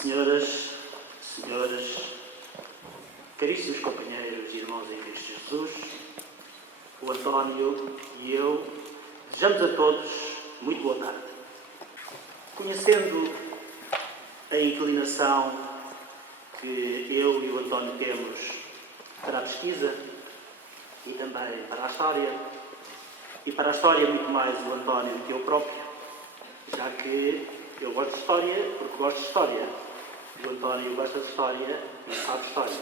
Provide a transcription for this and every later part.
Senhoras, senhores, caríssimos companheiros e irmãos em Cristo Jesus, o António e eu desejamos a todos muito boa tarde. Conhecendo a inclinação que eu e o António temos para a pesquisa e também para a história, e para a história muito mais o António do que eu próprio, já que eu gosto de história porque gosto de história. O António gosta de história e sabe história.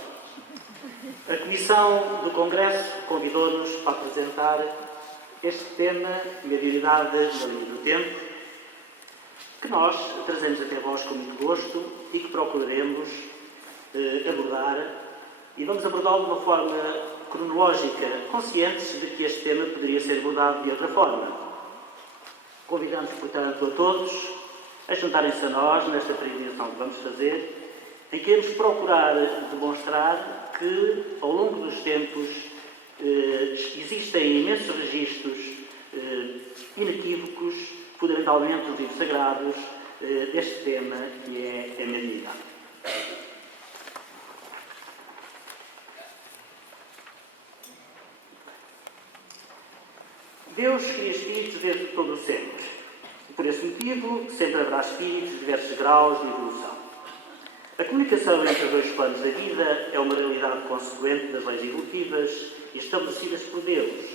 A Comissão do Congresso convidou-nos para apresentar este tema, mediunidade na linha do tempo, que nós trazemos até vós com muito gosto e que procuraremos abordar, e vamos abordá-lo de uma forma cronológica, conscientes de que este tema poderia ser abordado de outra forma. Convidamos, portanto, a todos a juntarem-se a nós nesta peregrinação que vamos fazer, em que iremos procurar demonstrar que, ao longo dos tempos, existem imensos registros inequívocos, fundamentalmente os livros sagrados, deste tema que é a mediunidade. Deus cria espíritos desde todo o sempre. Por esse motivo, sempre haverá espíritos de diversos graus de evolução. A comunicação entre os dois planos da vida é uma realidade consequente das leis evolutivas estabelecidas por Deus,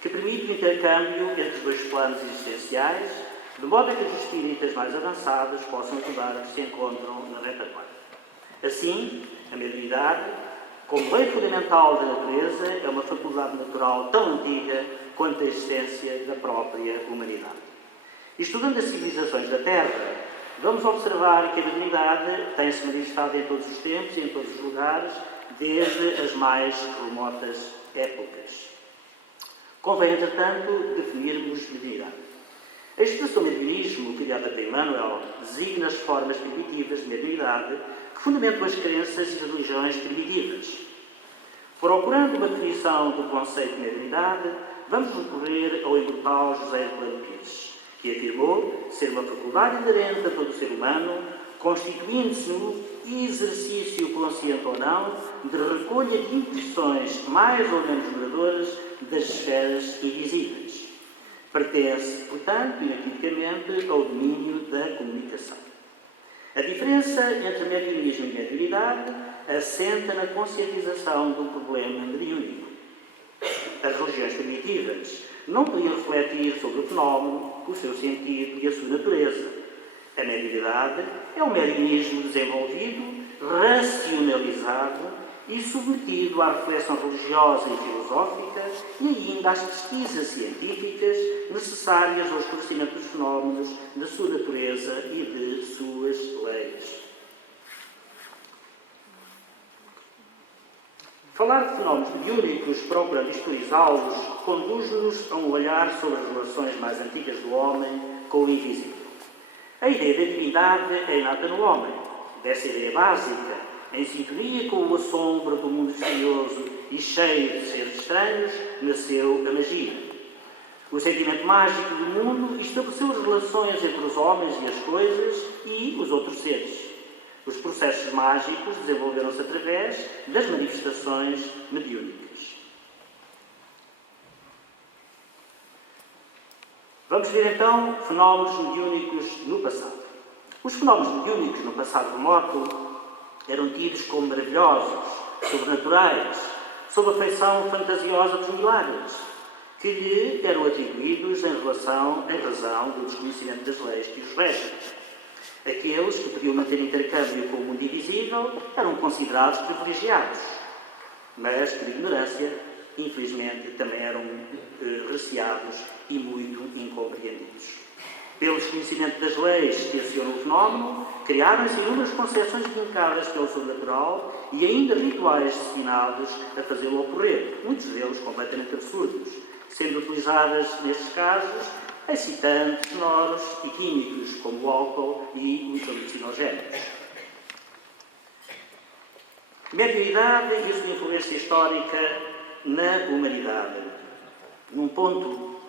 que permite o intercâmbio entre os dois planos existenciais, de modo a que os espíritas mais avançados possam ajudar a que se encontram na retaguarda. Assim, a mediunidade, como lei fundamental da natureza, é uma faculdade natural tão antiga quanto a existência da própria humanidade. Estudando as civilizações da Terra, vamos observar que a mediunidade tem-se manifestado em todos os tempos e em todos os lugares, desde as mais remotas épocas. Convém, entretanto, definirmos mediunidade. A expressão mediunismo, criada por Emmanuel, designa as formas primitivas de mediunidade que fundamentam as crenças e as religiões primitivas. Procurando uma definição do conceito de mediunidade, vamos recorrer ao imortal José de Plano Pires, que afirmou ser uma faculdade inerente a todo o ser humano, constituindo-se no exercício consciente ou não de recolha de impressões mais ou menos duradouras das esferas invisíveis. Pertence, portanto, inequivocamente ao domínio da comunicação. A diferença entre mediunismo e mediunidade assenta na conscientização do problema mediúnico. As religiões primitivas não podiam refletir sobre o fenómeno, o seu sentido e a sua natureza. A mediunidade é um mediunismo desenvolvido, racionalizado e submetido à reflexão religiosa e filosófica e ainda às pesquisas científicas necessárias ao esclarecimento dos fenómenos, de sua natureza e de suas leis. Falar de fenómenos mediúnicos, procurando historizá-los, conduz-nos a um olhar sobre as relações mais antigas do homem com o invisível. A ideia da divindade é inata no homem. Dessa ideia básica, em sintonia com o assombro do mundo misterioso e cheio de seres estranhos, nasceu a magia. O sentimento mágico do mundo estabeleceu as relações entre os homens e as coisas e os outros seres. Os processos mágicos desenvolveram-se através das manifestações mediúnicas. Vamos ver então fenómenos mediúnicos no passado. Os fenómenos mediúnicos no passado remoto eram tidos como maravilhosos, sobrenaturais, sob a feição fantasiosa dos milagres, que lhe eram atribuídos em razão do desconhecimento das leis que os regem. Aqueles que podiam manter intercâmbio com o mundo invisível eram considerados privilegiados, mas, por ignorância, infelizmente, também eram receados e muito incompreendidos. Pelo desconhecimento das leis que acionam o fenómeno, criaram-se inúmeras concepções vincadas pelo sobrenatural e ainda rituais destinados a fazê-lo ocorrer, muitos deles completamente absurdos, sendo utilizadas, nestes casos, excitantes, sonoros e químicos, como o álcool e os alucinogénicos. Mediunidade e a sua influência histórica na humanidade. Num ponto,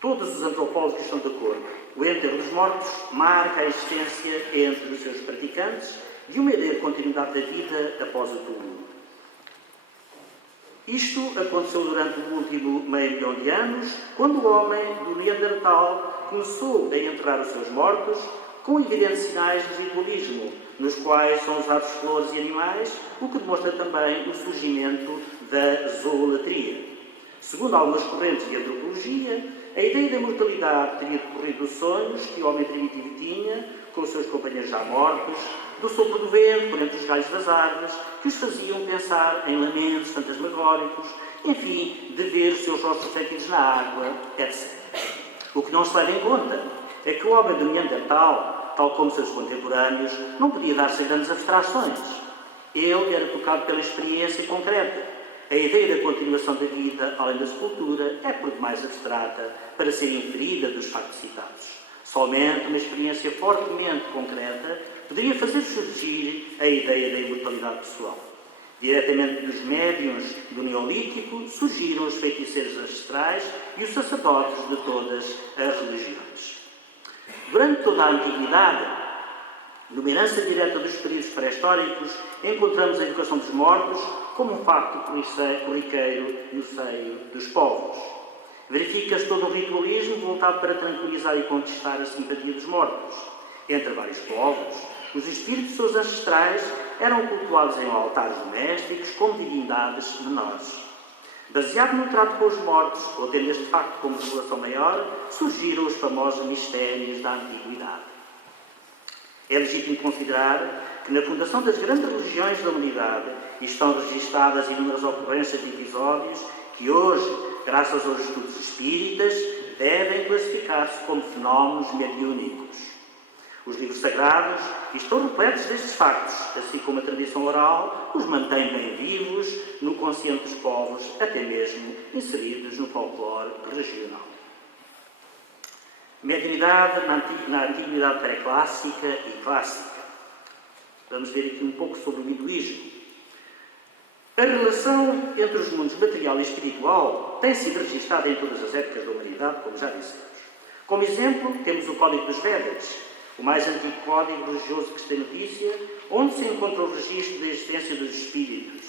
todos os antropólogos estão de acordo. O enterro dos mortos marca a existência entre os seus praticantes de uma ideia de continuidade da vida após o túmulo. Isto aconteceu durante o último meio milhão de anos, quando o homem do Neandertal começou a enterrar os seus mortos com evidentes sinais de ritualismo, nos quais são usados flores e animais, o que demonstra também o surgimento da zoolatria. Segundo algumas correntes de antropologia, a ideia da imortalidade teria decorrido dos sonhos que o homem primitivo tinha com os seus companheiros já mortos, do sopro do vento por entre os galhos das árvores, que os faziam pensar em lamentos fantasmagóricos, enfim, de ver os seus rostos refletidos na água, etc. O que não se leva em conta é que o homem do Neandertal, tal como seus contemporâneos, não podia dar-se a grandes abstrações. Ele era tocado pela experiência concreta. A ideia da continuação da vida, além da sepultura, é por demais abstrata para ser inferida dos factos citados. Somente uma experiência fortemente concreta poderia fazer surgir a ideia da imortalidade pessoal. Diretamente dos médiuns do Neolítico surgiram os feiticeiros ancestrais e os sacerdotes de todas as religiões. Durante toda a Antiguidade, numa herança direta dos períodos pré-históricos, encontramos a evocação dos mortos como um facto corriqueiro no seio dos povos. Verifica-se todo um ritualismo voltado para tranquilizar e conquistar a simpatia dos mortos. Entre vários povos, os espíritos dos seus ancestrais eram cultuados em altares domésticos como divindades menores. Baseado no trato com os mortos, ou tendo este facto como revelação maior, surgiram os famosos mistérios da Antiguidade. É legítimo considerar que na fundação das grandes religiões da humanidade estão registadas inúmeras ocorrências de episódios que hoje, graças aos estudos espíritas, devem classificar-se como fenómenos mediúnicos. Os livros sagrados estão repletos destes factos, assim como a tradição oral os mantém bem vivos no consciente dos povos, até mesmo inseridos no folclore regional. Mediunidade na antiguidade pré-clássica e clássica. Vamos ver aqui um pouco sobre o hinduísmo. A relação entre os mundos material e espiritual tem sido registada em todas as épocas da humanidade, como já dissemos. Como exemplo, temos o Código dos Vedas, o mais antigo código religioso que se tem notícia, onde se encontra o registro da existência dos espíritos.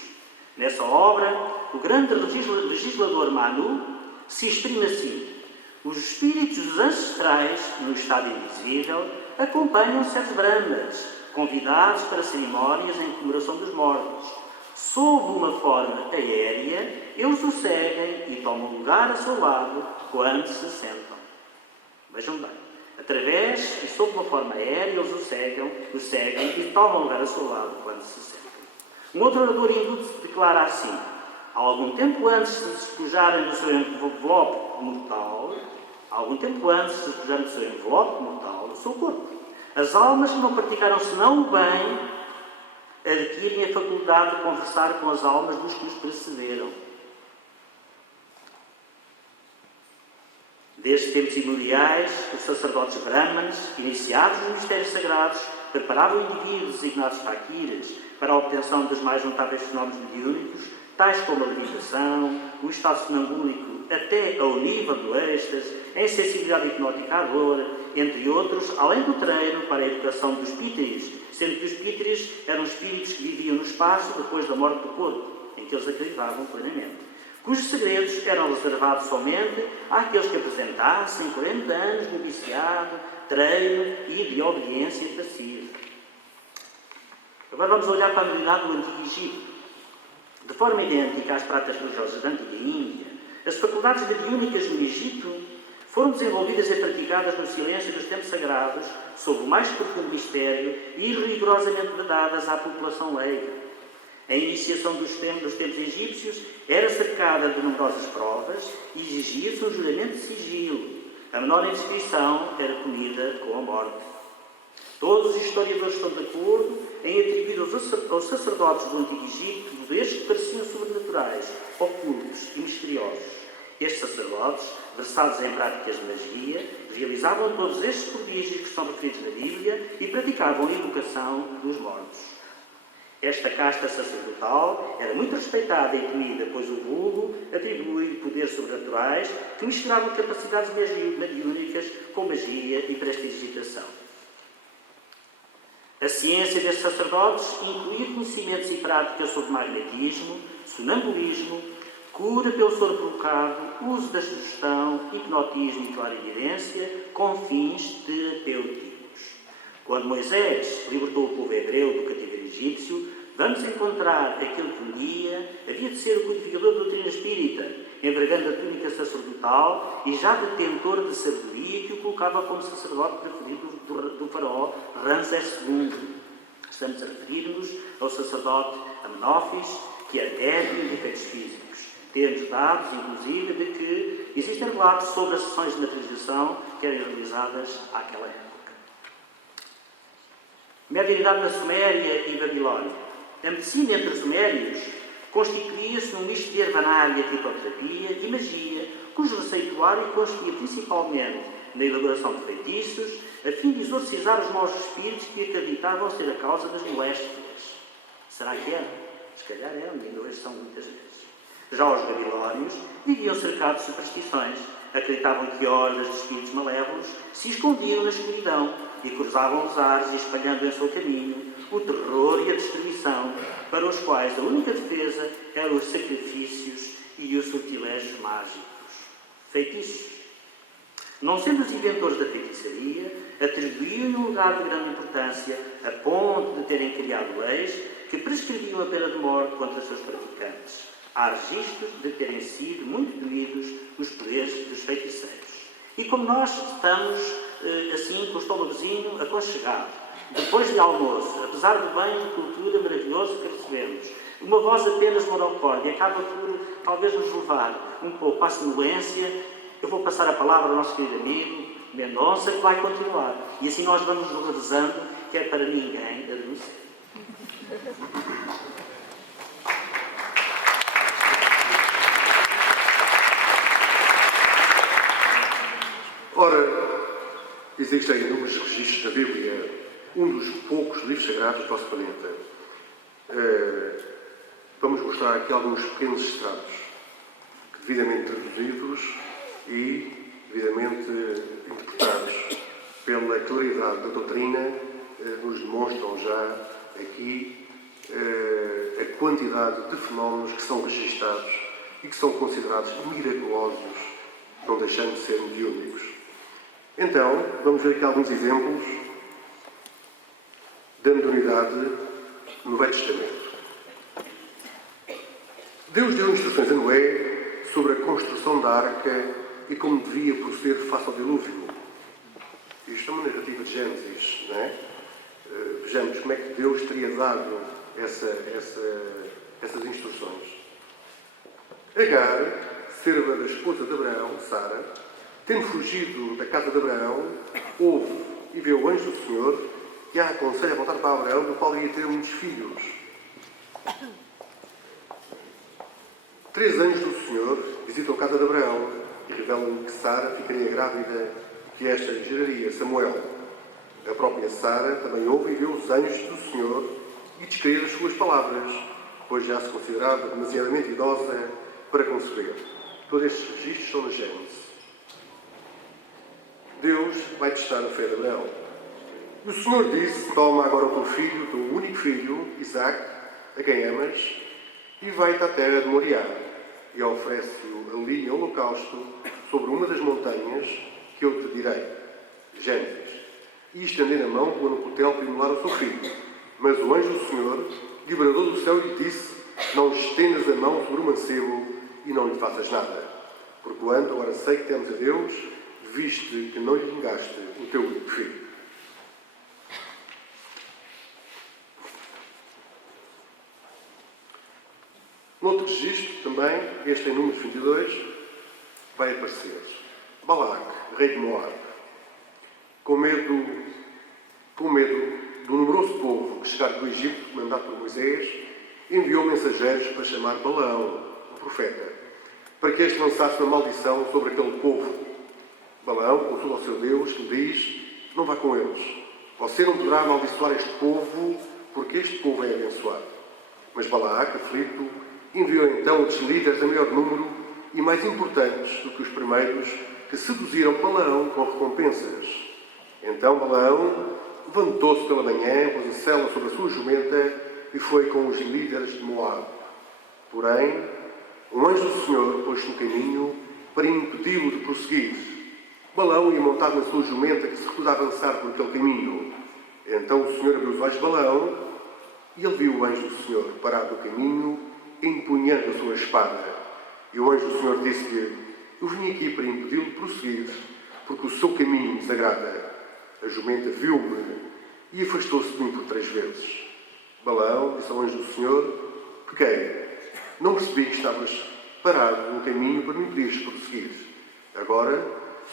Nessa obra, o grande legislador Manu se exprime assim: os espíritos dos ancestrais, no estado invisível, acompanham certos brahmas, convidados para cerimónias em comemoração dos mortos. Sob uma forma aérea, eles o seguem e tomam lugar a seu lado quando se sentam. Vejam bem, através e sob uma forma aérea, eles o seguem e tomam lugar a seu lado quando se sentam. Um outro orador hindu declara assim: há algum tempo antes de se despojarem do seu envelope mortal, do seu corpo, as almas que não praticaram senão o bem adquirem a faculdade de conversar com as almas dos que os precederam. Desde tempos imemoriais, os sacerdotes brahmanes, iniciados nos mistérios sagrados, preparavam indivíduos designados faquires para a obtenção dos mais notáveis fenómenos mediúnicos, tais como a levitação, o estado sonambúlico até ao nível do êxtase, a insensibilidade hipnótica à dor, entre outros, além do treino para a educação dos píteres, sendo que os píteres eram espíritos que viviam no espaço depois da morte do corpo, em que eles acreditavam plenamente, cujos segredos eram reservados somente àqueles que apresentassem 40 anos de noviciado, treino e de obediência passiva. Agora vamos olhar para a realidade do Antigo Egito. De forma idêntica às práticas religiosas da Antiga Índia, as faculdades mediúnicas no Egito foram desenvolvidas e praticadas no silêncio dos tempos sagrados, sob o mais profundo mistério e rigorosamente vedadas à população leiga. A iniciação dos tempos egípcios era cercada de numerosas provas e exigia-se um juramento de sigilo. A menor indiscrição era punida com a morte. Todos os historiadores estão de acordo em atribuir aos sacerdotes do Antigo Egito poderes que pareciam sobrenaturais, ocultos e misteriosos. Estes sacerdotes, versados em práticas de magia, realizavam todos estes prodígios que são referidos na Bíblia e praticavam a invocação dos mortos. Esta casta sacerdotal era muito respeitada e temida, pois o vulgo atribui poderes seres sobrenaturais que misturavam capacidades mediúnicas com magia e prestidigitação. A ciência destes sacerdotes incluía conhecimentos e práticas sobre magnetismo, sonambulismo, cura pelo soro provocado, uso da sugestão, hipnotismo e clarividência com fins terapêuticos. Quando Moisés libertou o povo hebreu do cativeiro egípcio, vamos encontrar aquele que um dia havia de ser o codificador da doutrina espírita, envergando a túnica sacerdotal e já detentor de sabedoria que o colocava como sacerdote preferido do faraó Ramsés II. Estamos a referir-nos ao sacerdote Amenófis, que é médium de efeitos físicos. Temos dados, inclusive, de que existem relatos sobre as sessões de materialização que eram realizadas àquela época. Mediunidade na Suméria e Babilónia. A medicina entre os sumérios constituía-se num misto de herbanária, fitoterapia e magia, cujo receituário consistia principalmente na elaboração de feitiços, a fim de exorcizar os maus espíritos que acreditavam ser a causa das moléstias. Será que era? Se calhar eram, ainda hoje são muitas vezes. Já os babilónios viviam cercados de superstições. Acreditavam que hordas de espíritos malévolos se escondiam na escuridão e cruzavam os ares, espalhando em seu caminho o terror e a destruição, para os quais a única defesa eram os sacrifícios e os sortilégios mágicos. Feitiços. Não sendo os inventores da feitiçaria, atribuíam-lhe um lugar de grande importância, a ponto de terem criado leis que prescreviam a pena de morte contra os seus praticantes. Há registros de terem sido muito doídos os poderes dos feiticeiros. E como nós estamos, assim, com o estômagozinho aconchegado, depois de almoço, apesar do bem de cultura maravilhoso que recebemos, uma voz apenas monocórdia acaba por, talvez, nos levar um pouco à sonolência. Eu vou passar a palavra ao nosso querido amigo Mendonça, que vai continuar. E assim nós vamos nos revezando, que é para ninguém adormecer. Ora, existem inúmeros registros da Bíblia, um dos poucos livros sagrados do nosso planeta. Vamos mostrar aqui alguns pequenos extratos, devidamente traduzidos e devidamente interpretados pela claridade da doutrina, nos demonstram já aqui a quantidade de fenómenos que são registados e que são considerados miraculosos, não deixando de ser mediúnicos. Então, vamos ver aqui alguns exemplos da mediunidade no Velho Testamento. Deus deu instruções a Noé sobre a construção da arca e como devia proceder face ao dilúvio. Isto é uma narrativa de Gênesis, não é? Vejamos como é que Deus teria dado essas instruções. Agar, serva da esposa de Abraão, Sara, tendo fugido da casa de Abraão, ouve e vê o anjo do Senhor e a aconselha a voltar para Abraão, do qual ia ter muitos filhos. 3 anjos do Senhor visitam a casa de Abraão e revelam que Sara ficaria grávida e que esta geraria Samuel. A própria Sara também ouve e vê os anjos do Senhor e descreve as suas palavras, pois já se considerava demasiadamente idosa para conceber. Todos estes registros são na Gênesis. Deus vai testar a fé de Abraão. E o Senhor disse: toma agora o teu filho, o teu único filho, Isaque, a quem amas, e vai-te à terra de Moriá, e oferece-o ali em holocausto sobre uma das montanhas que eu te direi. Gênesis. E estendendo a mão, pôs no cutelo para imolar o seu filho. Mas o anjo do Senhor liberou do céu e lhe disse: não estendas a mão sobre o mancebo e não lhe faças nada. Porquanto agora sei que temes a Deus, viste que não lhe negaste o teu único filho. Noutro registro, também, este em Números 22, vai aparecer Balaque, rei de Moab, com medo do numeroso povo que chegara do Egito, mandado por Moisés, enviou mensageiros para chamar Balaão, o profeta, para que este lançasse uma maldição sobre aquele povo. Balaão consulta ao seu Deus e diz: não vá com eles. Você não poderá amaldiçoar este povo, porque este povo é abençoado. Mas Balaque, aflito, enviou então outros líderes de maior número e mais importantes do que os primeiros que seduziram Balaão com recompensas. Então Balaão levantou-se pela manhã, pôs a sela sobre a sua jumenta e foi com os líderes de Moabe. Porém, um anjo do Senhor pôs-se no caminho para impedi-lo de prosseguir. Balaão ia montado na sua jumenta que se recusava a avançar por aquele caminho. Então o Senhor abriu os olhos de Balaão e ele viu o anjo do Senhor parado no caminho, empunhando a sua espada. E o anjo do Senhor disse-lhe: eu vim aqui para impedi-lo de prosseguir, porque o seu caminho me desagrada. A jumenta viu-me e afastou-se de mim por 3 vezes. Balaão disse ao anjo do Senhor: pequei, não percebi que estavas parado no caminho para me impedires de prosseguir. Agora,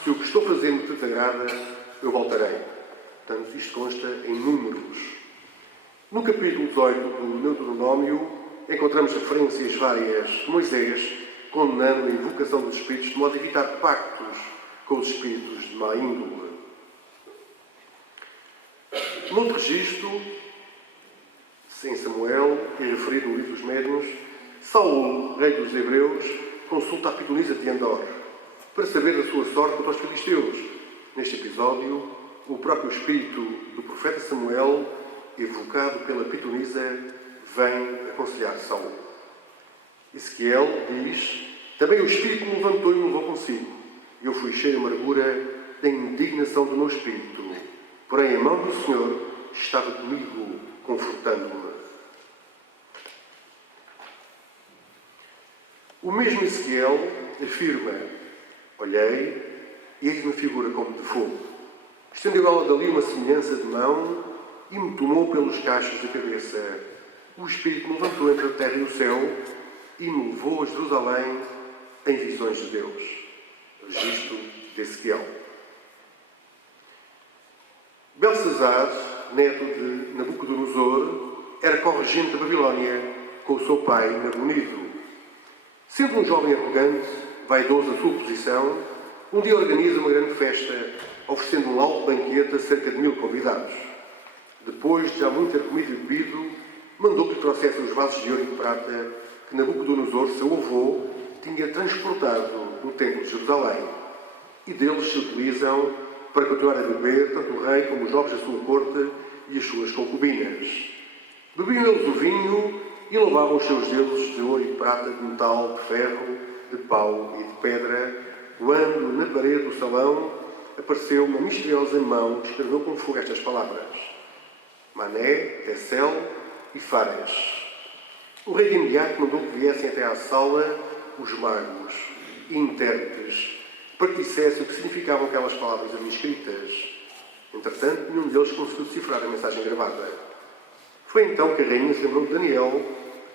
se o que estou fazendo te desagrada, eu voltarei. Portanto, isto consta em Números. No capítulo 18 do Deuteronômio, encontramos referências várias de Moisés condenando a invocação dos espíritos de modo a evitar pactos com os espíritos de má índole. Noutro registro, em Samuel, e referido no livro dos Médiuns, Saul, rei dos Hebreus, consulta a pitonisa de Endor para saber da sua sorte contra os filisteus. Neste episódio, o próprio espírito do profeta Samuel, evocado pela pitonisa, vem aconselhar Saul. Ezequiel diz: também o espírito me levantou e me levou consigo. E eu fui cheio de amargura da indignação do meu espírito. Porém, a mão do Senhor estava comigo, confortando-me. O mesmo Ezequiel afirma: olhei e eis uma figura como de fogo. Estendeu ela dali uma semelhança de mão e me tomou pelos cachos da cabeça. O Espírito me levantou entre a terra e o céu e me levou a Jerusalém em visões de Deus. Registro de Ezequiel. Belsazar, neto de Nabucodonosor, era corregente da Babilónia com o seu pai Nabonido. Sendo um jovem arrogante, vaidoso da sua posição, um dia organiza uma grande festa, oferecendo um alto banquete a cerca de 1000 convidados. Depois de já muito ter comido e bebido, mandou que trouxessem os vasos de ouro e de prata que Nabucodonosor, seu avô, tinha transportado do templo de Jerusalém. E deles se utilizam para continuar a beber tanto o rei como os nobres da sua corte e as suas concubinas. Bebiam eles o vinho e louvavam os seus deuses de ouro e de prata, de metal, de ferro, de pau e de pedra, quando na parede do salão apareceu uma misteriosa mão que escreveu com fogo estas palavras: Mané, Tecel e Fares. O rei de imediato mandou que viessem até à sala os magos e intérpretes para que dissessem o que significavam aquelas palavras ali escritas. Entretanto, nenhum deles conseguiu decifrar a mensagem gravada. Foi então que a rainha se lembrou de Daniel,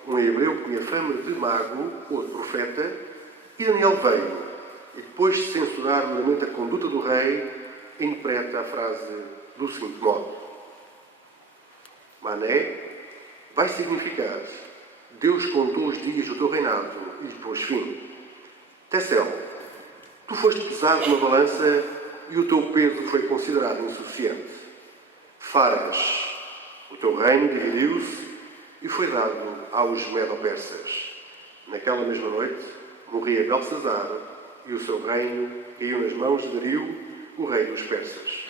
um hebreu que tinha fama de mago ou de profeta, e Daniel veio, e depois de censurar duramente a conduta do rei, interpreta a frase do seguinte modo: Mané vai significar: Deus contou os dias do teu reinado e lhe pôs fim. Tecel, tu foste pesado numa balança e o teu peso foi considerado insuficiente. Faras, o teu reino dividiu-se e foi dado aos medo-persas. Naquela mesma noite morria Belsazar e o seu reino caiu nas mãos de Dario, o rei dos persas.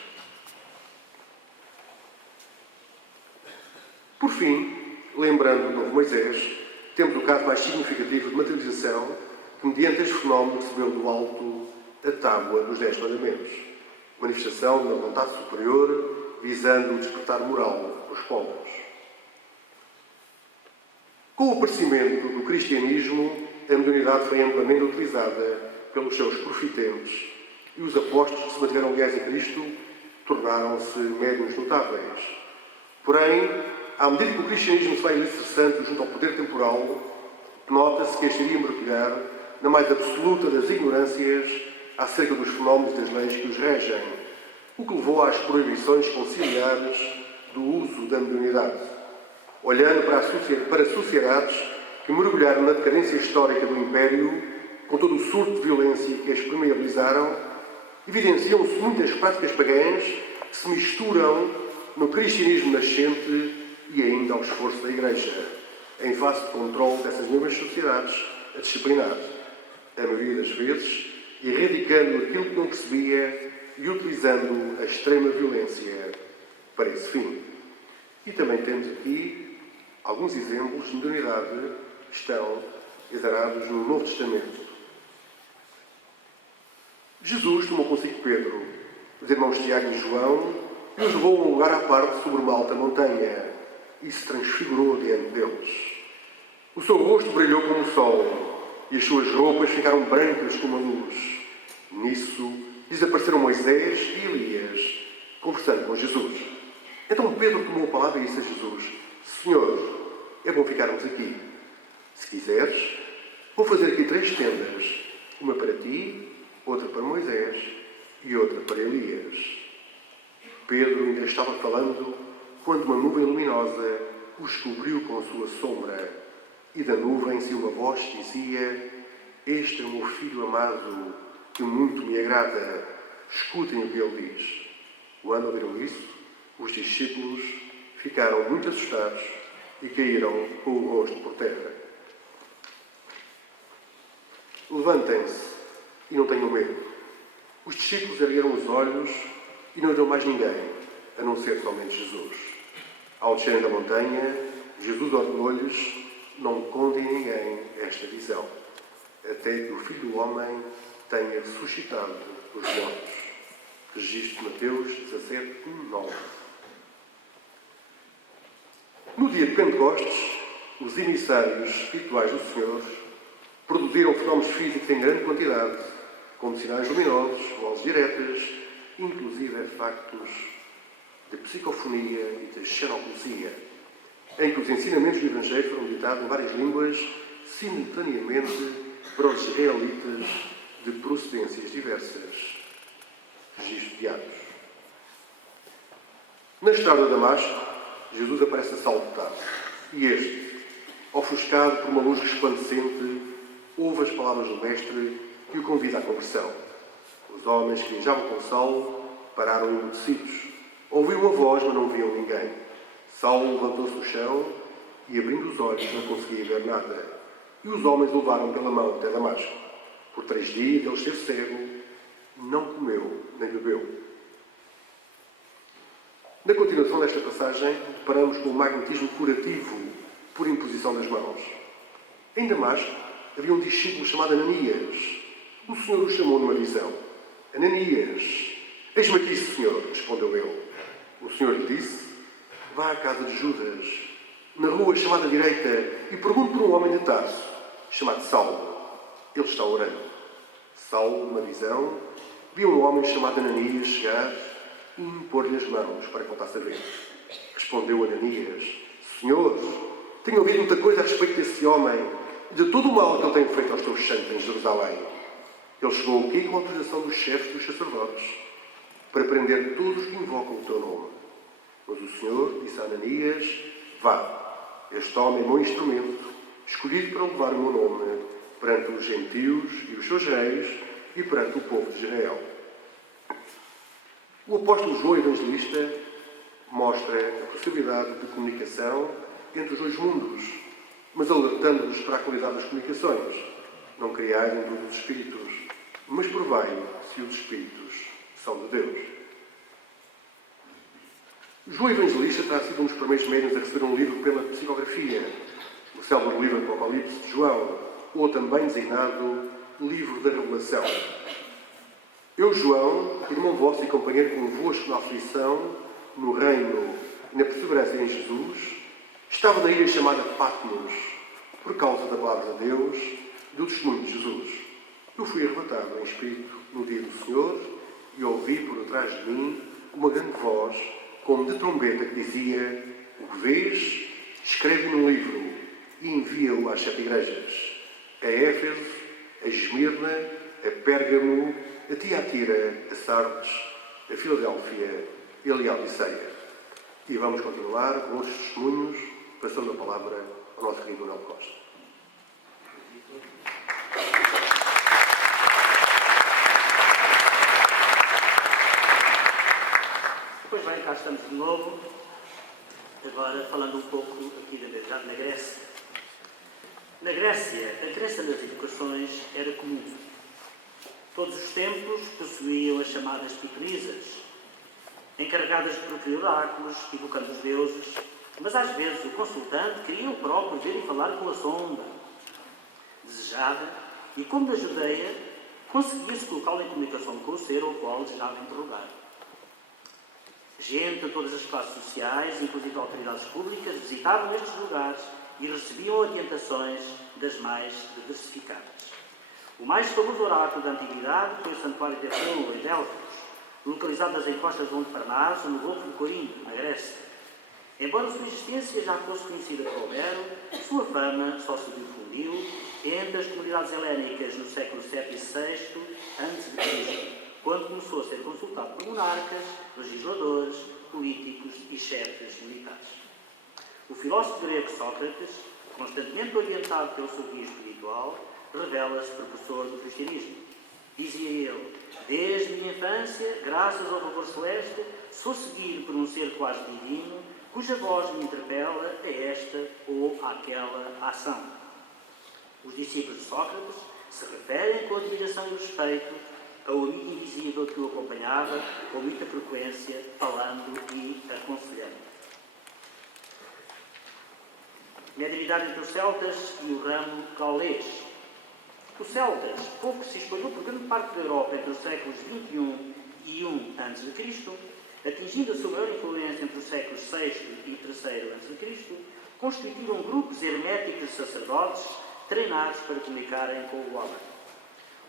Por fim, lembrando o novo Moisés, temos o caso mais significativo de materialização que, mediante este fenómeno, recebeu do alto a tábua dos 10 mandamentos, manifestação da vontade superior visando o despertar moral dos povos. Com o aparecimento do cristianismo, a mediunidade foi amplamente utilizada pelos seus profitentes e os apóstolos que se mantiveram leais a Cristo tornaram-se médiuns notáveis. Porém, à medida que o cristianismo se vai alicerçando junto ao poder temporal, nota-se que este iria mergulhar na mais absoluta das ignorâncias acerca dos fenómenos e das leis que os regem, o que levou às proibições conciliares do uso da mediunidade. Olhando para sociedades que mergulharam na decadência histórica do Império, com todo o surto de violência que as permeabilizaram, evidenciam-se muitas práticas pagãs que se misturam no cristianismo nascente e ainda ao esforço da Igreja, em face de controle dessas mesmas sociedades a disciplinar. a maioria das vezes, erradicando aquilo que não percebia e utilizando a extrema violência para esse fim. E também temos aqui alguns exemplos de unidade que estão exarados no Novo Testamento. Jesus tomou consigo Pedro, os irmãos Tiago e João, e os levou a um lugar à parte sobre uma alta montanha e se transfigurou diante deles. O seu rosto brilhou como o sol e as suas roupas ficaram brancas como a luz. Nisso desapareceram Moisés e Elias, conversando com Jesus. Então Pedro tomou a palavra e disse a Jesus: Senhor, é bom ficarmos aqui. Se quiseres, vou fazer aqui 3 tendas, uma para ti, outra para Moisés e outra para Elias. Pedro ainda estava falando quando uma nuvem luminosa os cobriu com a sua sombra, e da nuvem saiu uma voz que dizia: Este é o meu filho amado, que muito me agrada. Escutem o que ele diz. Quando ouviram isso, os discípulos ficaram muito assustados e caíram com o rosto por terra. Levantem-se e não tenham medo. Os discípulos ergueram os olhos e não viram mais ninguém, a não ser somente Jesus. Ao descerem da montanha, Jesus ordenou-lhes: Não contem a ninguém esta visão, até que o Filho do Homem tenha ressuscitado dos mortos. Registro de Mateus 17, 9. No dia de Pentecostes, os emissários espirituais do Senhor produziram fenómenos físicos em grande quantidade, como sinais luminosos, vozes diretas, inclusive factos de psicofonia e de xenoplesia, em que os ensinamentos do Evangelho foram ditados em várias línguas, simultaneamente para os israelitas de procedências diversas. Registro de Atos. Na estrada de Damasco, Jesus aparece a Saulo de Tarso, e este, ofuscado por uma luz resplandecente, ouve as palavras do Mestre que o convida à conversão. Os homens que viajavam com Saulo pararam emudecidos. Ouviu uma voz, mas não viam ninguém. Saulo levantou-se do chão e, abrindo os olhos, não conseguia ver nada. E os homens o levaram pela mão até Damasco. Por 3 dias ele esteve cego, não comeu nem bebeu. Na continuação desta passagem, deparamos com o magnetismo curativo por imposição das mãos. Em Damasco, havia um discípulo chamado Ananias. O Senhor o chamou numa visão. Ananias, eis-me aqui, Senhor, respondeu ele. O Senhor lhe disse: Vá à casa de Judas, na rua chamada direita, e pergunte por um homem de Tarso, chamado Saulo. Ele está orando. Saulo, numa visão, viu um homem chamado Ananias chegar e impor-lhe as mãos para que voltasse a ver. Respondeu Ananias: Senhor, tenho ouvido muita coisa a respeito desse homem e de todo o mal que ele tem feito aos teus santos em Jerusalém. Ele chegou aqui com a autorização dos chefes dos sacerdotes para prender todos que invocam o teu nome. Mas o Senhor disse a Ananias: Vá, este homem é meu instrumento, escolhido para levar o meu nome perante os gentios e os seus reis e perante o povo de Israel. O apóstolo João Evangelista mostra a possibilidade de comunicação entre os dois mundos, mas alertando-nos para a qualidade das comunicações. Não criai em todos os espíritos, mas provai se os espíritos são de Deus. João Evangelista terá sido um dos primeiros médiuns a receber um livro pela psicografia, o célebre livro do Apocalipse de João, ou também designado Livro da Revelação. Eu, João, irmão vosso e companheiro convosco na aflição, no reino e na perseverança em Jesus, estava na ilha chamada Patmos, por causa da palavra de Deus e do testemunho de Jesus. Eu fui arrebatado em espírito no dia do Senhor e ouvi por detrás de mim uma grande voz, como de trombeta, que dizia: O que vês, escreve num livro e envia-o às 7 igrejas: a Éfeso, a Esmirna, a Pérgamo, a Tiatira, a Sardes, a Filadélfia e a Laodiceia. E vamos continuar com outros testemunhos, passando a palavra ao nosso querido Manuel Costa. Pois bem, cá estamos de novo, agora falando um pouco aqui na Grécia. Na Grécia, a crença nas evocações era comum. Todos os templos possuíam as chamadas pitonisas, encarregadas de proferir oráculos, evocando os deuses, mas às vezes o consultante queria o próprio ver e falar com a sonda desejada, e como na Judeia, conseguia-se colocá-lo em comunicação com o ser ao qual desejava interrogar. Gente de todas as classes sociais, inclusive autoridades públicas, visitavam estes lugares e recebiam orientações das mais diversificadas. O mais famoso oráculo da antiguidade foi o Santuário de Apolo, em Delfos, localizado nas encostas do Monte Parnaso, no Golfo de Corinto, na Grécia. Embora sua existência já fosse conhecida por Homero, sua fama só se difundiu entre as comunidades helénicas no século VII e VI a.C., quando começou a ser consultado por monarcas, legisladores, políticos e chefes militares. O filósofo grego Sócrates, constantemente orientado pelo seu guia espiritual, revela-se professor do cristianismo. Dizia ele: desde minha infância, graças ao favor celeste, sou seguido por um ser quase divino, cuja voz me interpela a esta ou àquela ação. Os discípulos de Sócrates se referem com admiração e respeito ao amigo invisível que o acompanhava com muita frequência, falando e aconselhando. Mediunidade entre os celtas e o ramo gaulês. Os celtas, povo que se espalhou por grande parte da Europa entre os séculos XXI e I a.C., atingindo a sua maior influência entre os séculos VI e III a.C., constituíram grupos herméticos de sacerdotes treinados para comunicarem com o homem.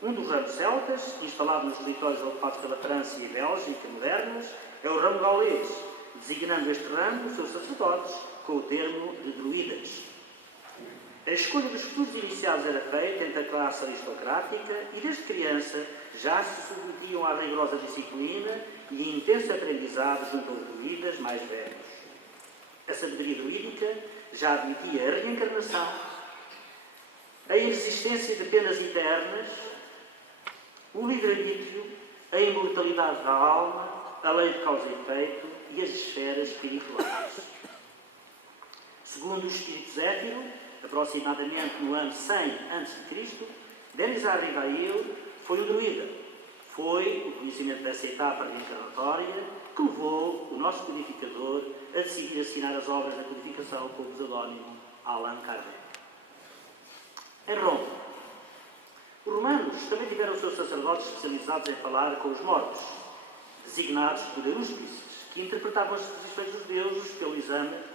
Um dos ramos celtas, instalado nos territórios ocupados pela França e Bélgica modernos, é o ramo gaulês, designando este ramo os seus sacerdotes com o termo de druidas. A escolha dos futuros iniciados era feita entre a classe aristocrática e, desde criança, já se submetiam à rigorosa disciplina e intenso aprendizado junto aos druidas mais velhos. A sabedoria druídica já admitia a reencarnação, a inexistência de penas eternas, o livre-arbítrio, a imortalidade da alma, a lei de causa e efeito e as esferas espirituais. Segundo o espírito Zéfiro, aproximadamente no ano 100 a.C., Denis Arribail foi um druida. Foi o conhecimento dessa etapa reencarnatória que levou o nosso codificador a decidir assinar as obras da codificação com o pseudónimo Allan Kardec. Em Roma, os romanos também tiveram os seus sacerdotes especializados em falar com os mortos, designados por euspices, que interpretavam as posições dos deuses pelo exame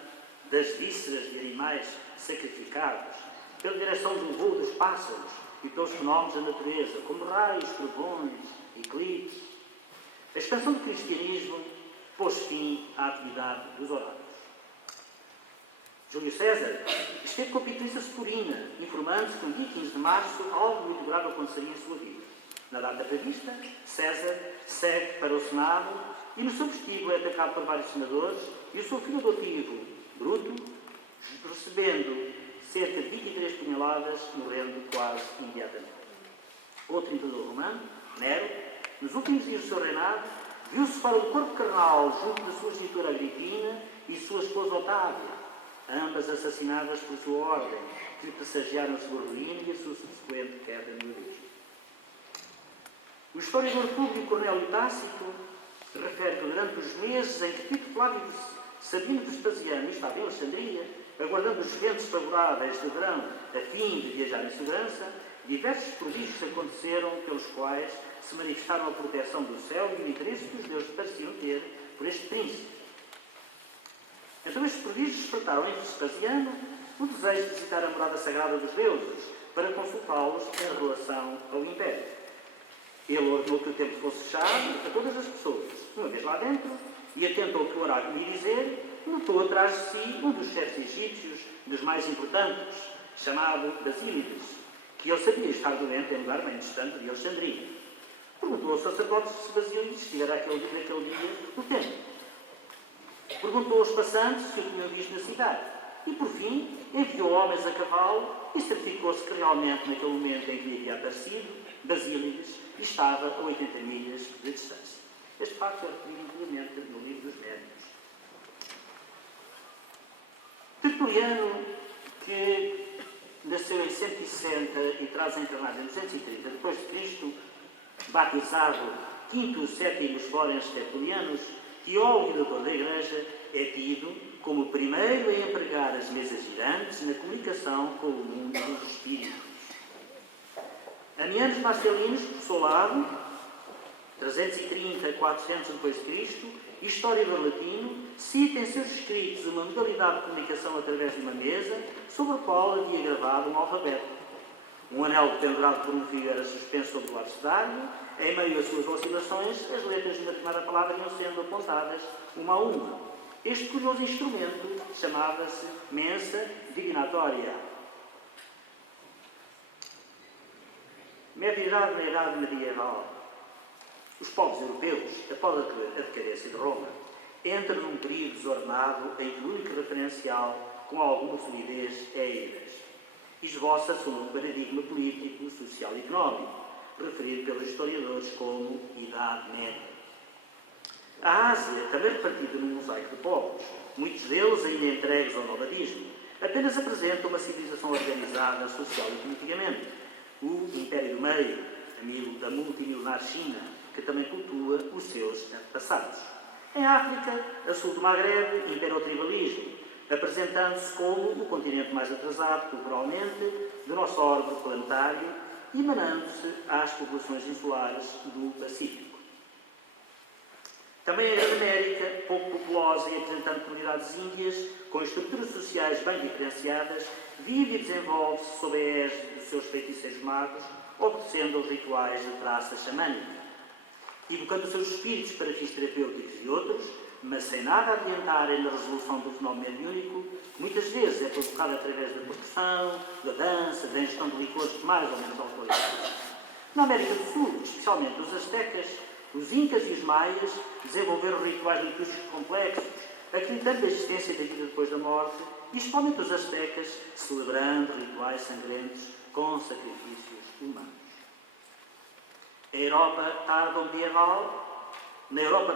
das vísceras de animais sacrificados, pela direção do voo dos pássaros e pelos fenómenos da natureza, como raios, trovões, eclipses. A expansão do cristianismo pôs fim à atividade dos oráculos. Júlio César esteve com a Patrícia Seturina, informando-se que no dia 15 de março algo muito grave aconteceria em sua vida. Na data prevista, César segue para o Senado e no seu vestíbulo é atacado por vários senadores e o seu filho adotivo, Bruto, recebendo cerca de 23 punhaladas, morrendo quase imediatamente. Outro imperador romano, Nero, nos últimos dias do seu reinado, viu-se fora do corpo carnal junto da sua genitora Agripina e sua esposa Otávia, ambas assassinadas por sua ordem, que lhe pressagiaram a sua ruína e a sua subsequente queda no abismo. O historiador público Cornélio Tácito refere que durante os meses em que Tito Flávio Sabino Vespasiano estava em Alexandria, aguardando os ventos favoráveis de verão a fim de viajar em segurança, diversos prodígios aconteceram pelos quais se manifestaram a proteção do céu e o interesse que os deuses pareciam ter por este príncipe. Então estes prodígios despertaram em Vespasiano o desejo de visitar a morada sagrada dos deuses para consultá-los em relação ao Império. Ele ordenou que o templo fosse fechado a todas as pessoas. Uma vez lá dentro, e atento ao que o oráculo lhe dizer, notou atrás de si um dos chefes egípcios, dos mais importantes, chamado Basílides, que ele sabia estar doente em lugar bem distante de Alexandria. Perguntou ao sacerdote se Basílides estivera naquele dia no templo. Perguntou aos passantes se o tinham visto na cidade. E, por fim, enviou homens a cavalo e certificou-se que realmente, naquele momento em que lhe havia aparecido, Basílides estava a 80 milhas de distância. Este facto é referido amplamente no livro dos Médiuns. Tertuliano, que na nasceu em 160 e traz encarnado em 230 depois de Cristo, batizado quinto ou sétimo Florens Tertulianos, teólogo e doutor da Igreja, é tido como o primeiro a empregar as mesas girantes na comunicação com o mundo dos espíritos. Amianos Marcelinos, por seu lado, 330 a 400 depois de Cristo, historiador latino, cita em seus escritos uma modalidade de comunicação através de uma mesa sobre a qual havia gravado um alfabeto. Um anel pendurado por um fio era suspenso sobre o abecedário. Em meio às suas oscilações, as letras de uma determinada palavra iam sendo apontadas uma a uma. Este curioso instrumento chamava-se mensa divinatoria. Medievidade na Idade Medieval. Os povos europeus, após a decadência de Roma, entram num período desordenado em que o único referencial, com alguma solidez, é a Igreja. Esboça-se um novo paradigma político, social e económico, referido pelos historiadores como Idade Média. A Ásia, também repartida num mosaico de povos, muitos deles ainda entregues ao nomadismo, apenas apresenta uma civilização organizada social e politicamente. O Império do Meio, amigo da multimilenar China, que também cultua os seus antepassados. Em África, a sul do Magrebe, impera o tribalismo, apresentando-se como o continente mais atrasado culturalmente do nosso orbe planetário e emanando-se às populações insulares do Pacífico. Também a América, pouco populosa e apresentando comunidades índias, com estruturas sociais bem diferenciadas, vive e desenvolve-se sob a égide dos seus feiticeiros magos, obedecendo aos rituais de traça xamânica, evocando os seus espíritos para fins terapêuticos e outros, mas sem nada adiantarem na resolução do fenómeno mediúnico, que muitas vezes é provocado através da percussão, da dança, da ingestão de licores mais ou menos alcoólicos. Na América do Sul, especialmente os aztecas, os incas e os maias desenvolveram rituais litúrgicos complexos, acreditando na existência da vida depois da morte, e especialmente os aztecas celebrando rituais sangrentos com sacrifícios humanos. Na Europa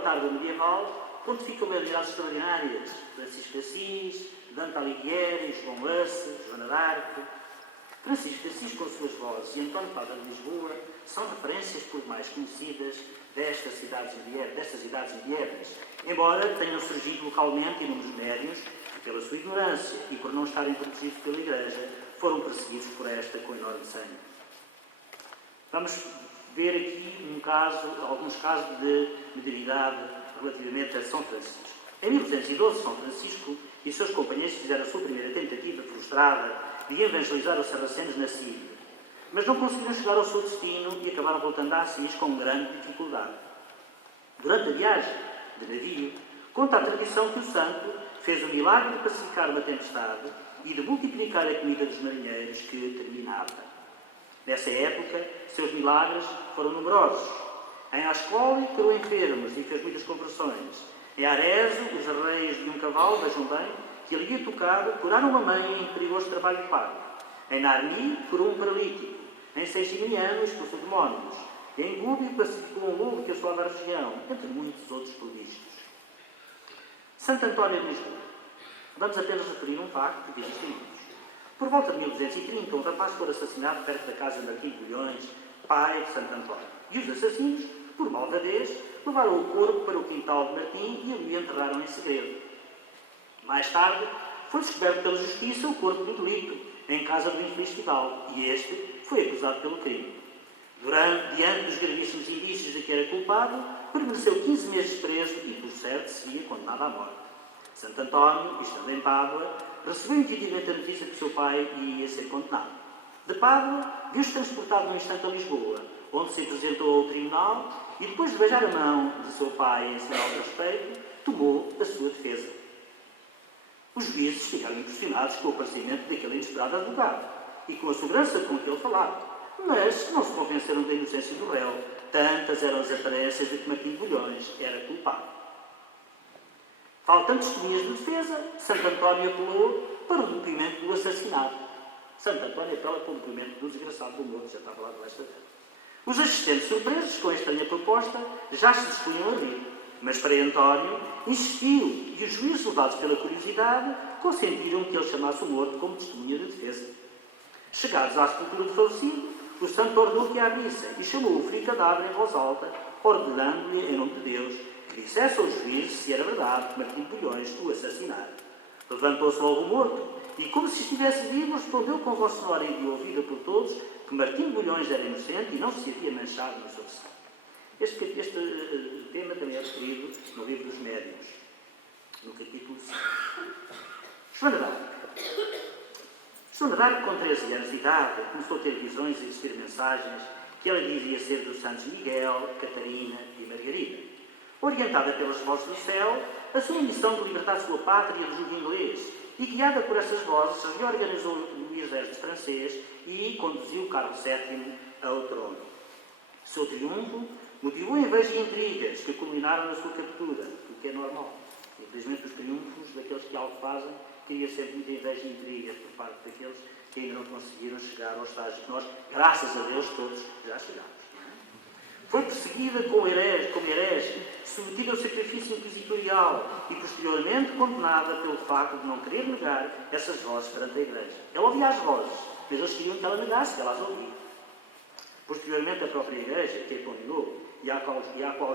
tardo-medieval, pontificam realidades extraordinárias, Francisco de Assis, Dante Alighieri, João Huss, Joana d'Arc. Francisco de Assis, com suas vozes, e António Padre de Lisboa são referências por mais conhecidas destas idades medievais, embora tenham surgido localmente inúmeros médiuns que, pela sua ignorância e por não estarem protegidos pela Igreja, foram perseguidos por esta com enorme sangue. Vamos ver aqui alguns casos de mediunidade relativamente a São Francisco. Em 1212, São Francisco e seus companheiros fizeram a sua primeira tentativa frustrada de evangelizar os sarracenos na Síria, mas não conseguiram chegar ao seu destino e acabaram voltando a Assis com grande dificuldade. Durante a viagem de navio, conta a tradição que o santo fez o milagre de pacificar uma tempestade e de multiplicar a comida dos marinheiros que terminava. Nessa época, seus milagres foram numerosos. Em Ascoli, curou enfermos e fez muitas conversões. Em Arezzo, os reis de um cavalo, vejam bem, que ele havia tocado, curaram uma mãe em perigoso trabalho de parto. Em Narni, curou um paralítico. Em Seiximiano, expulsou demónios. Em Gubbio, pacificou um lobo que assolava a região, entre muitos outros prodígios. Santo António de Lisboa. Vamos apenas referir um facto que existe em livros. Por volta de 1230, um rapaz foi assassinado perto da casa de Martim Bulhões, pai de Santo António. E os assassinos, por malvadez, levaram o corpo para o quintal de Martim e ali o enterraram em segredo. Mais tarde, foi descoberto pela justiça o corpo do delito, em casa do infeliz Fidalgo, e este foi acusado pelo crime. Diante dos gravíssimos indícios de que era culpado, permaneceu 15 meses preso e, por certo, seria condenado à morte. Santo António, estando em Pádua, recebeu intuitivamente a notícia que o seu pai ia ser condenado. De Pádua, viu-se transportado num instante a Lisboa, onde se apresentou ao tribunal e, depois de beijar a mão de seu pai em sinal de respeito, tomou a sua defesa. Os juízes ficaram impressionados com o aparecimento daquele inesperado advogado e com a segurança com que ele falava, mas não se convenceram da inocência do réu, tantas eram as aparências de que Martim Bulhões era culpado. Faltando testemunhas de defesa, Santo António apelou para o depoimento do assassinado. Santo António apela para o depoimento do desgraçado do morto, já está a falar desta vez. Os assistentes, surpresos com a estranha proposta, já se dispunham a rir, mas Frei António insistiu e os juízes, levados pela curiosidade, consentiram que ele chamasse o morto como testemunha de defesa. Chegados à sepultura do falecido, o santo ordenou que a abrissem e chamou o frio cadáver em voz alta, ordenando-lhe, em nome de Deus, que dissesse aos juízes se era verdade que Martim Bulhões o assassinara. Levantou-se logo o morto e, como se estivesse vivo, respondeu com voz sonora e ouvida por todos que Martim Bulhões era inocente e não se havia manchado no seu sangue. Este tema também é referido no livro dos Médiuns, no capítulo 5. Joana d'Arc. Joana d'Arc, com 13 anos de idade, começou a ter visões e receber mensagens que ela dizia ser dos santos Miguel, Catarina e Margarida. Orientada pelas vozes do céu, assumiu a missão de libertar sua pátria do jugo inglês e, guiada por essas vozes, reorganizou o exército francês e conduziu Carlos VII ao trono. Seu triunfo motivou inveja e intrigas que culminaram na sua captura, o que é normal. Infelizmente, os triunfos daqueles que algo fazem cria sempre muita inveja e intrigas por parte daqueles que ainda não conseguiram chegar ao estágio que nós, graças a Deus, todos já chegamos. Foi perseguida como herege, submetida ao sacrifício inquisitorial e, posteriormente, condenada pelo facto de não querer negar essas vozes perante a Igreja. Ela ouvia as vozes, mas eles queriam que ela negasse, que ela as ouvia. Posteriormente, a própria Igreja, que a condenou e à qual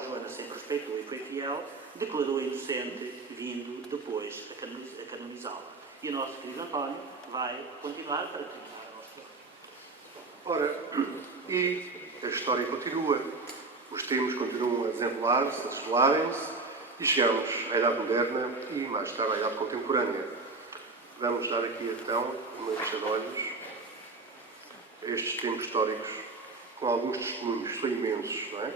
Joana sempre respeitou e foi fiel, declarou inocente, vindo depois a canonizá-la. E o nosso querido António vai continuar para terminar a nossa. Ora, e a história continua. Os tempos continuam a desenrolar-se, a desvelarem-se e chegamos à Idade Moderna e mais tarde à Idade Contemporânea. Vamos dar aqui então uma vista de olhos a estes tempos históricos com alguns testemunhos, são imensos, não é?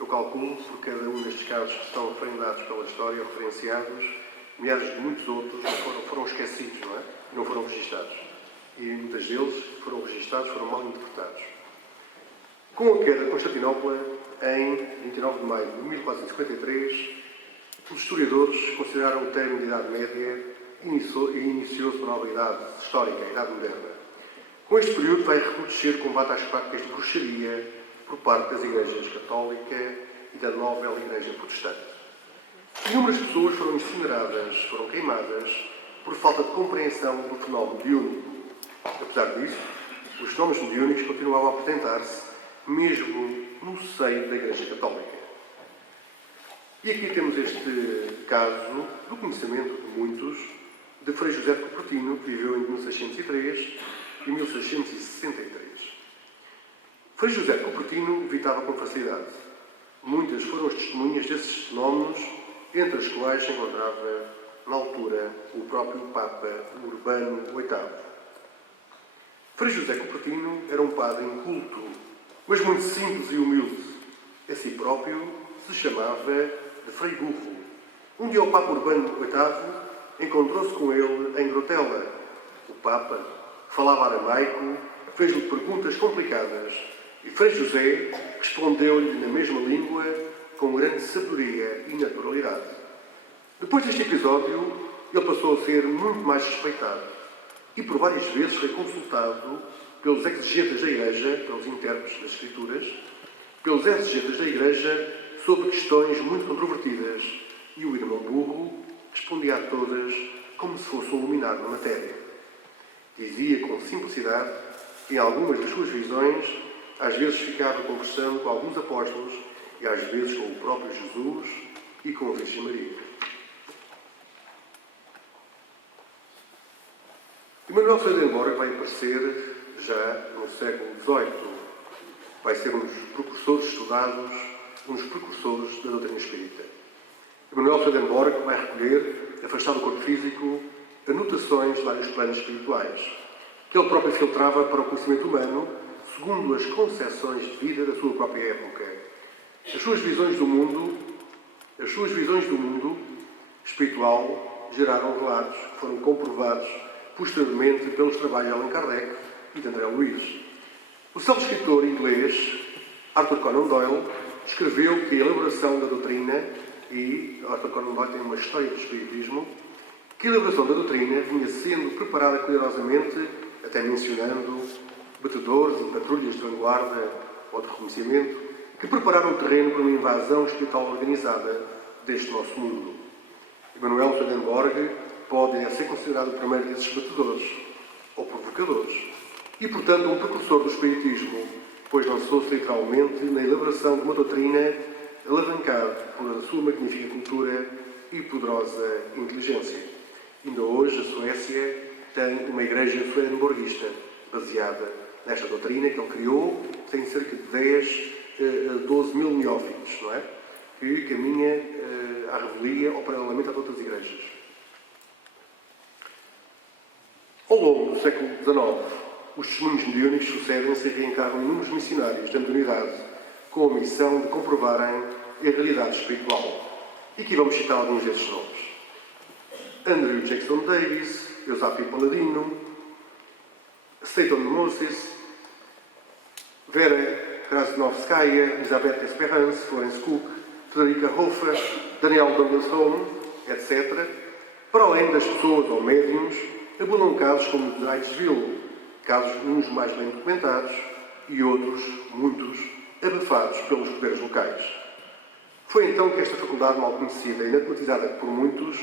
Eu calculo, por cada um destes casos que estão referendados pela história, referenciados, milhares de muitos outros foram esquecidos, não é? E não foram registados. E muitos deles foram registados, foram mal interpretados. Com a queda de Constantinopla, em 29 de maio de 1453, os historiadores consideraram o término da Idade Média e iniciou-se uma nova idade histórica, a Idade Moderna. Com este período vai recrudescer o combate às práticas de bruxaria por parte das igrejas católica e da nova Igreja Protestante. Inúmeras pessoas foram incineradas, foram queimadas, por falta de compreensão do fenómeno mediúnico. Apesar disso, os fenómenos mediúnicos continuavam a apresentar-se, mesmo no seio da Igreja Católica. E aqui temos este caso do conhecimento de muitos de Frei José de Cupertino, que viveu em 1603 e 1663. Frei José de Cupertino evitava com facilidade. Muitas foram as testemunhas desses fenómenos, entre as quais se encontrava, na altura, o próprio Papa Urbano VIII. Frei José Cupertino era um padre inculto, mas muito simples e humilde. A si próprio se chamava de Frei Burro. Um dia o Papa Urbano VIII encontrou-se com ele em Grotela. O Papa falava aramaico, fez-lhe perguntas complicadas e Frei José respondeu-lhe na mesma língua com grande sabedoria e naturalidade. Depois deste episódio, ele passou a ser muito mais respeitado e por várias vezes foi consultado pelos exegetas da Igreja, pelos intérpretes das Escrituras, pelos exegetas da Igreja sobre questões muito controvertidas e o irmão Burro respondia a todas como se fosse um iluminado na matéria. Dizia com simplicidade que em algumas das suas visões às vezes ficava conversando com alguns apóstolos e às vezes com o próprio Jesus e com a Virgem Maria. Emanuel Swedenborg vai aparecer já no século XVIII. Vai ser um dos precursores estudados, um dos precursores da doutrina espírita. Emanuel Swedenborg vai recolher, afastado do corpo físico, anotações de vários planos espirituais, que ele próprio filtrava para o conhecimento humano, segundo as concepções de vida da sua própria época. As suas visões do mundo espiritual geraram relatos que foram comprovados posteriormente pelos trabalhos de Allan Kardec e de André Luiz. O célebre escritor inglês Arthur Conan Doyle escreveu que a elaboração da doutrina, e Arthur Conan Doyle tem uma história do espiritismo, que a elaboração da doutrina vinha sendo preparada cuidadosamente, até mencionando batedores e patrulhas de vanguarda ou de reconhecimento, que prepararam o terreno para uma invasão espiritual organizada deste nosso mundo. Emanuel Swedenborg pode ser considerado o primeiro desses batedores ou provocadores. e, portanto, um precursor do espiritismo, pois lançou-se literalmente na elaboração de uma doutrina alavancada por sua magnífica cultura e poderosa inteligência. Ainda hoje, a Suécia tem uma igreja swedenborgista baseada nesta doutrina que ele criou, tem cerca de 10 a 12 mil neófitos, não é? Que caminha à revelia ou paralelamente a outras igrejas. Ao longo do século XIX, os testemunhos mediúnicos sucedem-se e reencarnam inúmeros missionários da modernidade com a missão de comprovarem a realidade espiritual. E aqui vamos citar alguns desses nomes. Andrew Jackson Davis, Eusapio Palladino, Seyton Moses, Vera Krasnovskaya, Elisabeth Esperance, Florence Cook, Frederica Hofer, Daniel Douglas Home, etc. Para além das pessoas ou médiums, abundam casos como o de Hydesville, casos uns mais bem documentados e outros, muitos, abafados pelos poderes locais. Foi então que esta faculdade mal conhecida e anatematizada por muitos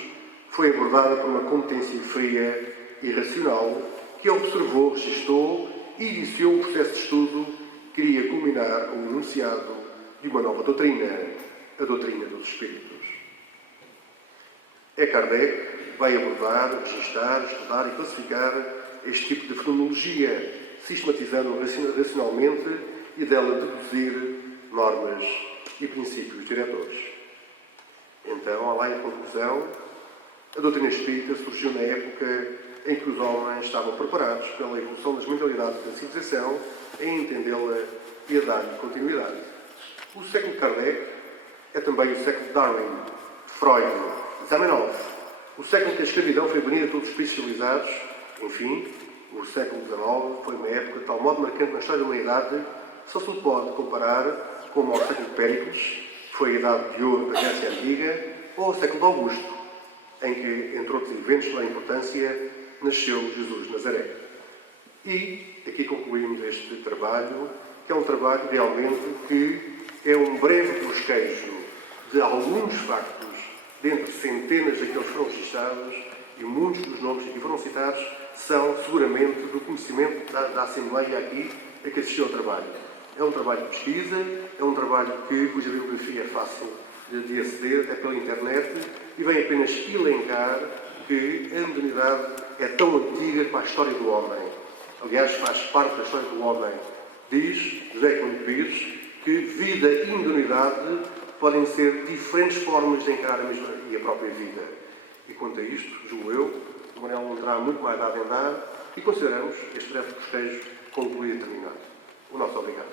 foi abordada por uma competência fria e racional que observou, registou e iniciou um processo de estudo que iria culminar com o enunciado de uma nova doutrina, a doutrina dos espíritos. Kardec vai abordar, registar, estudar e classificar este tipo de fenomenologia, sistematizando racionalmente e dela deduzir normas e princípios diretores. Então, lá em conclusão, a doutrina espírita surgiu na época em que os homens estavam preparados pela evolução das mentalidades da civilização em entendê-la e a dar-lhe continuidade. O século de Kardec é também o século de Darwin, de Freud, de Zamenhof, o século em que a escravidão foi banida a todos os países civilizados. Enfim, o século XIX foi uma época de tal modo marcante na história da humanidade só se pode comparar como ao século de Péricles, que foi a idade de ouro da Grécia Antiga, ou ao século de Augusto, em que, entre outros eventos de importância, nasceu Jesus de Nazaré. E aqui concluímos este trabalho, que é um trabalho realmente que é um breve bosquejo de alguns factos, dentre centenas daqueles que foram registados, e muitos dos nomes que aqui foram citados são seguramente do conhecimento da Assembleia aqui a que assistiu ao trabalho. É um trabalho de pesquisa, é um trabalho cuja bibliografia é fácil de aceder, é pela internet, e vem apenas elencar que a modernidade é tão antiga como a história do homem. Aliás, faz parte da história do homem. Diz José Clemente Pires que vida e modernidade podem ser diferentes formas de encarar a mesma e a própria vida. E quanto a isto, julgo eu, o Manuel não terá muito mais a avendar e consideramos este breve bosquejo concluído e terminado. O nosso obrigado.